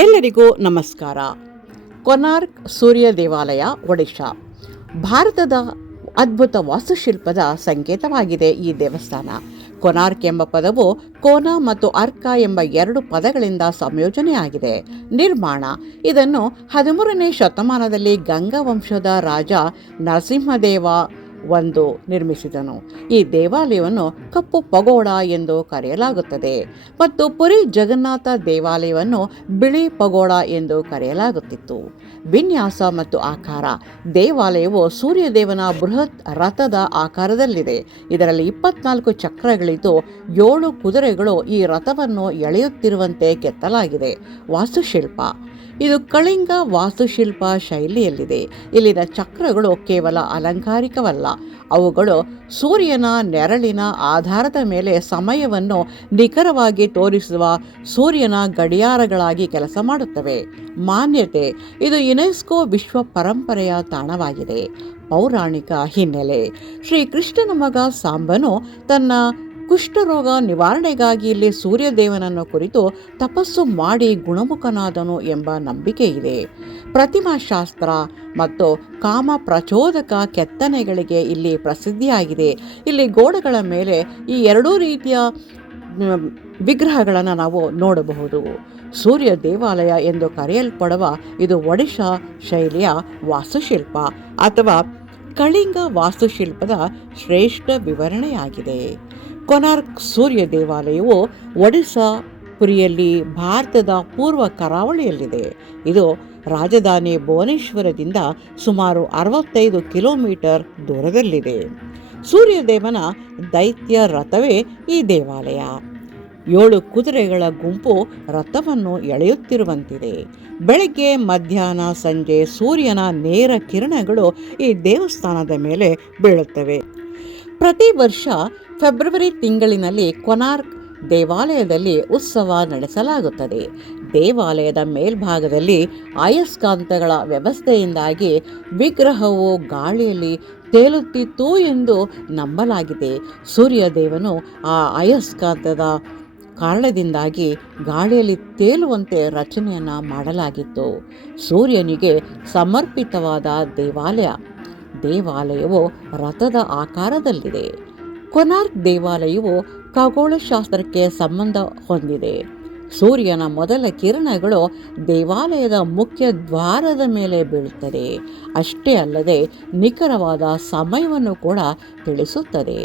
ಎಲ್ಲರಿಗೂ ನಮಸ್ಕಾರ. ಕೊನಾರ್ಕ್ ಸೂರ್ಯ ದೇವಾಲಯ, ಒಡಿಶಾ. ಭಾರತದ ಅದ್ಭುತ ವಾಸ್ತುಶಿಲ್ಪದ ಸಂಕೇತವಾಗಿದೆ ಈ ದೇವಸ್ಥಾನ. ಕೊನಾರ್ಕ್ ಎಂಬ ಪದವು ಕೋನ ಮತ್ತು ಅರ್ಕ ಎಂಬ ಎರಡು ಪದಗಳಿಂದ ಸಂಯೋಜನೆಯಾಗಿದೆ. ನಿರ್ಮಾಣ: ಇದನ್ನು 13ನೇ ಶತಮಾನದಲ್ಲಿ ಗಂಗಾ ವಂಶದ ರಾಜ ನರಸಿಂಹದೇವ ನಿರ್ಮಿಸಿದನು. ಈ ದೇವಾಲಯವನ್ನು ಕಪ್ಪು ಪಗೋಡ ಎಂದು ಕರೆಯಲಾಗುತ್ತದೆ ಮತ್ತು ಪುರಿ ಜಗನ್ನಾಥ ದೇವಾಲಯವನ್ನು ಬಿಳಿ ಪಗೋಡ ಎಂದು ಕರೆಯಲಾಗುತ್ತಿತ್ತು. ವಿನ್ಯಾಸ ಮತ್ತು ಆಕಾರ: ದೇವಾಲಯವು ಸೂರ್ಯದೇವನ ಬೃಹತ್ ರಥದ ಆಕಾರದಲ್ಲಿದೆ. ಇದರಲ್ಲಿ 24 ಚಕ್ರಗಳಿದ್ದು 7 ಕುದುರೆಗಳು ಈ ರಥವನ್ನು ಎಳೆಯುತ್ತಿರುವಂತೆ ಕೆತ್ತಲಾಗಿದೆ. ವಾಸ್ತುಶಿಲ್ಪ: ಇದು ಕಳಿಂಗ ವಾಸ್ತುಶಿಲ್ಪ ಶೈಲಿಯಲ್ಲಿದೆ. ಇಲ್ಲಿನ ಚಕ್ರಗಳು ಕೇವಲ ಅಲಂಕಾರಿಕವಲ್ಲ, ಅವುಗಳು ಸೂರ್ಯನ ನೆರಳಿನ ಆಧಾರದ ಮೇಲೆ ಸಮಯವನ್ನು ನಿಖರವಾಗಿ ತೋರಿಸುವ ಸೂರ್ಯನ ಗಡಿಯಾರಗಳಾಗಿ ಕೆಲಸ ಮಾಡುತ್ತವೆ. ಮಾನ್ಯತೆ: ಇದು ಯುನೆಸ್ಕೋ ವಿಶ್ವ ಪರಂಪರೆಯ ತಾಣವಾಗಿದೆ. ಪೌರಾಣಿಕ ಹಿನ್ನೆಲೆ: ಶ್ರೀಕೃಷ್ಣನ ಮಗ ಸಾಂಬನು ತನ್ನ ಕುಷ್ಠರೋಗ ನಿವಾರಣೆಗಾಗಿ ಇಲ್ಲಿ ಸೂರ್ಯದೇವನನ್ನು ಕುರಿತು ತಪಸ್ಸು ಮಾಡಿ ಗುಣಮುಖನಾದನು ಎಂಬ ನಂಬಿಕೆ ಇದೆ. ಪ್ರತಿಮಾಶಾಸ್ತ್ರ ಮತ್ತು ಕಾಮ ಪ್ರಚೋದಕ ಕೆತ್ತನೆಗಳಿಗೆ ಇಲ್ಲಿ ಪ್ರಸಿದ್ಧಿಯಾಗಿದೆ. ಇಲ್ಲಿ ಗೋಡೆಗಳ ಮೇಲೆ ಈ ಎರಡೂ ರೀತಿಯ ವಿಗ್ರಹಗಳನ್ನು ನಾವು ನೋಡಬಹುದು. ಸೂರ್ಯ ದೇವಾಲಯ ಎಂದು ಕರೆಯಲ್ಪಡುವ ಇದು ಒಡಿಶಾ ಶೈಲಿಯ ವಾಸ್ತುಶಿಲ್ಪ ಅಥವಾ ಕಳಿಂಗ ವಾಸ್ತುಶಿಲ್ಪದ ಶ್ರೇಷ್ಠ ವಿವರಣೆಯಾಗಿದೆ. ಕೊನಾರ್ಕ್ ಸೂರ್ಯ ದೇವಾಲಯವು ಒಡಿಶಾ ಪುರಿಯಲ್ಲಿ ಭಾರತದ ಪೂರ್ವ ಕರಾವಳಿಯಲ್ಲಿದೆ. ಇದು ರಾಜಧಾನಿ ಭುವನೇಶ್ವರದಿಂದ ಸುಮಾರು 65 ಕಿಲೋಮೀಟರ್ ದೂರದಲ್ಲಿದೆ. ಸೂರ್ಯದೇವನ ದೈತ್ಯ ರಥವೇ ಈ ದೇವಾಲಯ. 7 ಕುದುರೆಗಳ ಗುಂಪು ರಥವನ್ನು ಎಳೆಯುತ್ತಿರುವಂತಿದೆ. ಬೆಳಗ್ಗೆ, ಮಧ್ಯಾಹ್ನ, ಸಂಜೆ ಸೂರ್ಯನ ನೇರ ಕಿರಣಗಳು ಈ ದೇವಸ್ಥಾನದ ಮೇಲೆ ಬೀಳುತ್ತವೆ. ಪ್ರತಿ ವರ್ಷ ಫೆಬ್ರವರಿ ತಿಂಗಳಿನಲ್ಲಿ ಕೊನಾರ್ಕ್ ದೇವಾಲಯದಲ್ಲಿ ಉತ್ಸವ ನಡೆಸಲಾಗುತ್ತದೆ. ದೇವಾಲಯದ ಮೇಲ್ಭಾಗದಲ್ಲಿ ಅಯಸ್ಕಾಂತಗಳ ವ್ಯವಸ್ಥೆಯಿಂದಾಗಿ ವಿಗ್ರಹವು ಗಾಳಿಯಲ್ಲಿ ತೇಲುತ್ತಿತ್ತು ಎಂದು ನಂಬಲಾಗಿದೆ. ಸೂರ್ಯದೇವನು ಆ ಅಯಸ್ಕಾಂತದ ಕಾರಣದಿಂದಾಗಿ ಗಾಳಿಯಲ್ಲಿ ತೇಲುವಂತೆ ರಚನೆಯನ್ನು ಮಾಡಲಾಗಿತ್ತು. ಸೂರ್ಯನಿಗೆ ಸಮರ್ಪಿತವಾದ ದೇವಾಲಯವು ರಥದ ಆಕಾರದಲ್ಲಿದೆ. ಕೊನಾರ್ಕ್ ದೇವಾಲಯವು ಖಗೋಳಶಾಸ್ತ್ರಕ್ಕೆ ಸಂಬಂಧ ಹೊಂದಿದೆ. ಸೂರ್ಯನ ಮೊದಲ ಕಿರಣಗಳು ದೇವಾಲಯದ ಮುಖ್ಯ ದ್ವಾರದ ಮೇಲೆ ಬೀಳುತ್ತದೆ. ಅಷ್ಟೇ ಅಲ್ಲದೆ ನಿಖರವಾದ ಸಮಯವನ್ನು ಕೂಡ ತಿಳಿಸುತ್ತದೆ.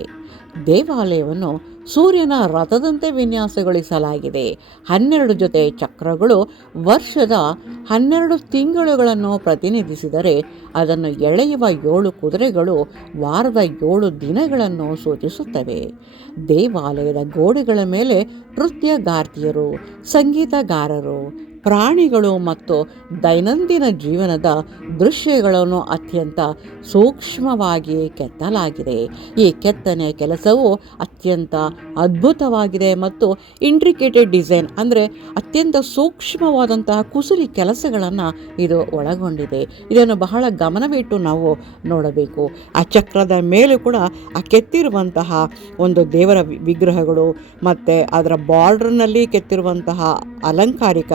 ದೇವಾಲಯವನ್ನು ಸೂರ್ಯನ ರಥದಂತೆ ವಿನ್ಯಾಸಗೊಳಿಸಲಾಗಿದೆ. 12 ಜೊತೆ ಚಕ್ರಗಳು ವರ್ಷದ 12 ತಿಂಗಳುಗಳನ್ನು ಪ್ರತಿನಿಧಿಸಿದರೆ, ಅದನ್ನು ಎಳೆಯುವ 7 ಕುದುರೆಗಳು ವಾರದ 7 ದಿನಗಳನ್ನು ಸೂಚಿಸುತ್ತವೆ. ದೇವಾಲಯದ ಗೋಡೆಗಳ ಮೇಲೆ ನೃತ್ಯಗಾರ್ತಿಯರು, ಸಂಗೀತಗಾರರು, ಪ್ರಾಣಿಗಳು ಮತ್ತು ದೈನಂದಿನ ಜೀವನದ ದೃಶ್ಯಗಳನ್ನು ಅತ್ಯಂತ ಸೂಕ್ಷ್ಮವಾಗಿ ಕೆತ್ತಲಾಗಿದೆ. ಈ ಕೆತ್ತನೆ ಕೆಲಸವು ಅತ್ಯಂತ ಅದ್ಭುತವಾಗಿದೆ ಮತ್ತು ಇಂಟ್ರಿಕೇಟೆಡ್ ಡಿಸೈನ್ ಅಂದರೆ ಅತ್ಯಂತ ಸೂಕ್ಷ್ಮವಾದಂತಹ ಕುಸುರಿ ಕೆಲಸಗಳನ್ನು ಇದು ಒಳಗೊಂಡಿದೆ. ಇದನ್ನು ಬಹಳ ಗಮನವಿಟ್ಟು ನಾವು ನೋಡಬೇಕು. ಆ ಚಕ್ರದ ಮೇಲೂ ಕೂಡ ಆ ಕೆತ್ತಿರುವಂತಹ ಒಂದು ದೇವರ ವಿಗ್ರಹಗಳು ಮತ್ತು ಅದರ ಬಾರ್ಡರ್ನಲ್ಲಿ ಕೆತ್ತಿರುವಂತಹ ಅಲಂಕಾರಿಕ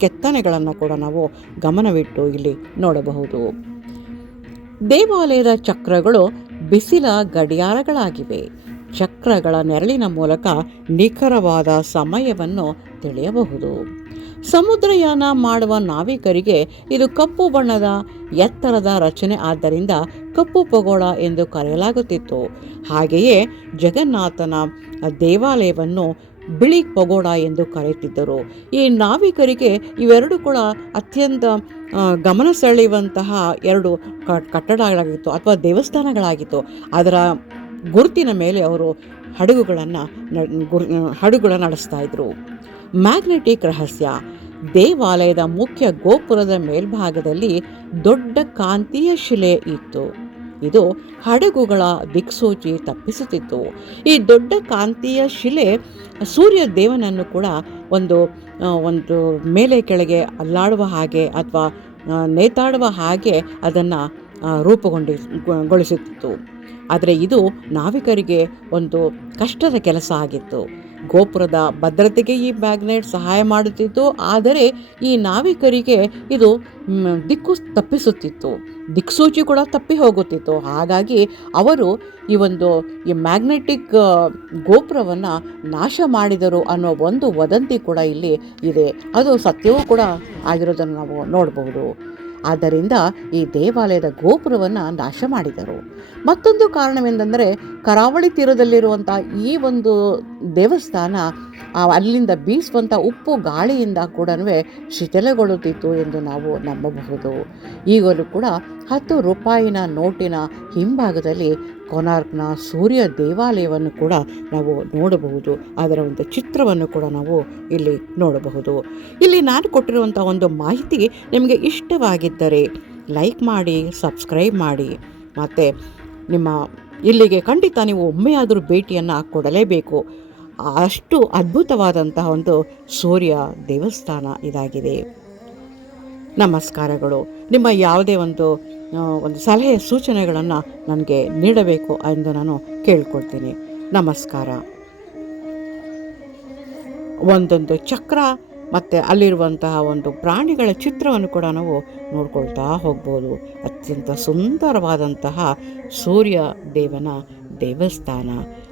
ಕೆತ್ತನೆಗಳನ್ನು ಕೂಡ ನಾವು ಗಮನವಿಟ್ಟು ಇಲ್ಲಿ ನೋಡಬಹುದು. ದೇವಾಲಯದ ಚಕ್ರಗಳು ಬಿಸಿಲ ಗಡಿಯಾರಗಳಾಗಿವೆ. ಚಕ್ರಗಳ ನೆರಳಿನ ಮೂಲಕ ನಿಖರವಾದ ಸಮಯವನ್ನು ತಿಳಿಯಬಹುದು. ಸಮುದ್ರಯಾನ ಮಾಡುವ ನಾವಿಕರಿಗೆ ಇದು ಕಪ್ಪು ಬಣ್ಣದ ಎತ್ತರದ ರಚನೆ ಆದ್ದರಿಂದ ಕಪ್ಪು ಪಗೋಡ ಎಂದು ಕರೆಯಲಾಗುತ್ತಿತ್ತು. ಹಾಗೆಯೇ ಜಗನ್ನಾಥನ ದೇವಾಲಯವನ್ನು ಬಿಳಿ ಪಗೋಡ ಎಂದು ಕರೆಯುತ್ತಿದ್ದರು. ಈ ನಾವಿಕರಿಗೆ ಇವೆರಡು ಕೂಡ ಅತ್ಯಂತ ಗಮನ ಸೆಳೆಯುವಂತಹ 2 ಕಟ್ಟಡಗಳಾಗಿತ್ತು ಅಥವಾ ದೇವಸ್ಥಾನಗಳಾಗಿತ್ತು. ಅದರ ಗುರುತಿನ ಮೇಲೆ ಅವರು ಹಡಗುಗಳನ್ನು ನಡೆಸ್ತಾ ಇದ್ರು. ಮ್ಯಾಗ್ನೆಟಿಕ್ ರಹಸ್ಯ: ದೇವಾಲಯದ ಮುಖ್ಯ ಗೋಪುರದ ಮೇಲ್ಭಾಗದಲ್ಲಿ ದೊಡ್ಡ ಕಾಂತೀಯ ಶಿಲೆ ಇತ್ತು. ಇದು ಹಡಗುಗಳ ದಿಕ್ಸೂಚಿ ತಪ್ಪಿಸುತ್ತಿತ್ತು. ಈ ದೊಡ್ಡ ಕಾಂತೀಯ ಶಿಲೆ ಸೂರ್ಯ ದೇವನನ್ನು ಕೂಡ ಒಂದು ಮೇಲೆ ಕೆಳಗೆ ಅಲ್ಲಾಡುವ ಹಾಗೆ ಅಥವಾ ನೇತಾಡುವ ಹಾಗೆ ಅದನ್ನು ರೂಪುಗೊಳಿಸುತ್ತಿತ್ತು. ಆದರೆ ಇದು ನಾವಿಕರಿಗೆ ಒಂದು ಕಷ್ಟದ ಕೆಲಸ ಆಗಿತ್ತು. ಗೋಪುರದ ಭದ್ರತೆಗೆ ಈ ಮ್ಯಾಗ್ನೆಟ್ ಸಹಾಯ ಮಾಡುತ್ತಿತ್ತು. ಆದರೆ ಈ ನಾವಿಕರಿಗೆ ಇದು ದಿಕ್ಕು ತಪ್ಪಿಸುತ್ತಿತ್ತು, ದಿಕ್ಸೂಚಿ ಕೂಡ ತಪ್ಪಿ ಹೋಗುತ್ತಿತ್ತು. ಹಾಗಾಗಿ ಅವರು ಈ ಮ್ಯಾಗ್ನೆಟಿಕ್ ಗೋಪುರವನ್ನು ನಾಶ ಮಾಡಿದರು ಅನ್ನೋ ಒಂದು ವದಂತಿ ಕೂಡ ಇಲ್ಲಿ ಇದೆ. ಅದು ಸತ್ಯವೂ ಕೂಡ ಆಗಿರೋದನ್ನು ನಾವು ನೋಡಬಹುದು. ಆದ್ದರಿಂದ ಈ ದೇವಾಲಯದ ಗೋಪುರವನ್ನು ನಾಶ ಮಾಡಿದರು. ಮತ್ತೊಂದು ಕಾರಣವೆಂದರೆ ಕರಾವಳಿ ತೀರದಲ್ಲಿರುವಂಥ ಈ ಒಂದು ದೇವಸ್ಥಾನ ಅಲ್ಲಿಂದ ಬೀಸುವಂಥ ಉಪ್ಪು ಗಾಳಿಯಿಂದ ಕೂಡ ಶಿಥಿಲಗೊಳ್ಳುತ್ತಿತ್ತು ಎಂದು ನಾವು ನಂಬಬಹುದು. ಈಗಲೂ ಕೂಡ 10 ರೂಪಾಯಿನ ನೋಟಿನ ಹಿಂಭಾಗದಲ್ಲಿ ಕೊನಾರ್ಕ್ನ ಸೂರ್ಯ ದೇವಾಲಯವನ್ನು ಕೂಡ ನಾವು ನೋಡಬಹುದು. ಅದರ ಒಂದು ಚಿತ್ರವನ್ನು ಕೂಡ ನಾವು ಇಲ್ಲಿ ನೋಡಬಹುದು. ಇಲ್ಲಿ ನಾನು ಕೊಟ್ಟಿರುವಂಥ ಒಂದು ಮಾಹಿತಿ ನಿಮಗೆ ಇಷ್ಟವಾಗಿದ್ದರೆ ಲೈಕ್ ಮಾಡಿ, ಸಬ್ಸ್ಕ್ರೈಬ್ ಮಾಡಿ. ಮತ್ತು ಇಲ್ಲಿಗೆ ಖಂಡಿತ ನೀವು ಒಮ್ಮೆಯಾದರೂ ಭೇಟಿಯನ್ನು ಕೊಡಲೇಬೇಕು. ಅಷ್ಟು ಅದ್ಭುತವಾದಂತಹ ಒಂದು ಸೂರ್ಯ ದೇವಸ್ಥಾನ ಇದಾಗಿದೆ. ನಮಸ್ಕಾರಗಳು. ನಿಮ್ಮ ಯಾವುದೇ ಒಂದು ಸಲಹೆ ಸೂಚನೆಗಳನ್ನು ನನಗೆ ನೀಡಬೇಕು ಎಂದು ನಾನು ಕೇಳ್ಕೊಳ್ತೀನಿ. ನಮಸ್ಕಾರ. ಒಂದೊಂದು ಚಕ್ರ ಮತ್ತು ಅಲ್ಲಿರುವಂತಹ ಒಂದು ಪ್ರಾಣಿಗಳ ಚಿತ್ರವನ್ನು ಕೂಡ ನಾವು ನೋಡ್ಕೊಳ್ತಾ ಹೋಗ್ಬೋದು. ಅತ್ಯಂತ ಸುಂದರವಾದಂತಹ ಸೂರ್ಯ ದೇವನ ದೇವಸ್ಥಾನ,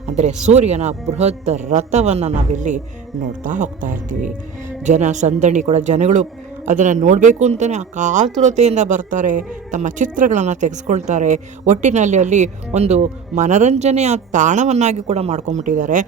ಅಂದರೆ ಸೂರ್ಯನ ಬೃಹತ್ ರಥವನ್ನು ನಾವಿಲ್ಲಿ ನೋಡ್ತಾ ಹೋಗ್ತಾ ಇರ್ತೀವಿ. ಸಂದಣಿ ಕೂಡ, ಜನಗಳು ಅದನ್ನು ನೋಡಬೇಕು ಅಂತಲೇ ಕಾತುರತೆಯಿಂದ ಬರ್ತಾರೆ, ತಮ್ಮ ಚಿತ್ರಗಳನ್ನು ತೆಗೆಸ್ಕೊಳ್ತಾರೆ. ಒಟ್ಟಿನಲ್ಲಿ ಅಲ್ಲಿ ಒಂದು ಮನರಂಜನೆಯ ತಾಣವನ್ನಾಗಿ ಕೂಡ ಮಾಡ್ಕೊಂಬಿಟ್ಟಿದ್ದಾರೆ.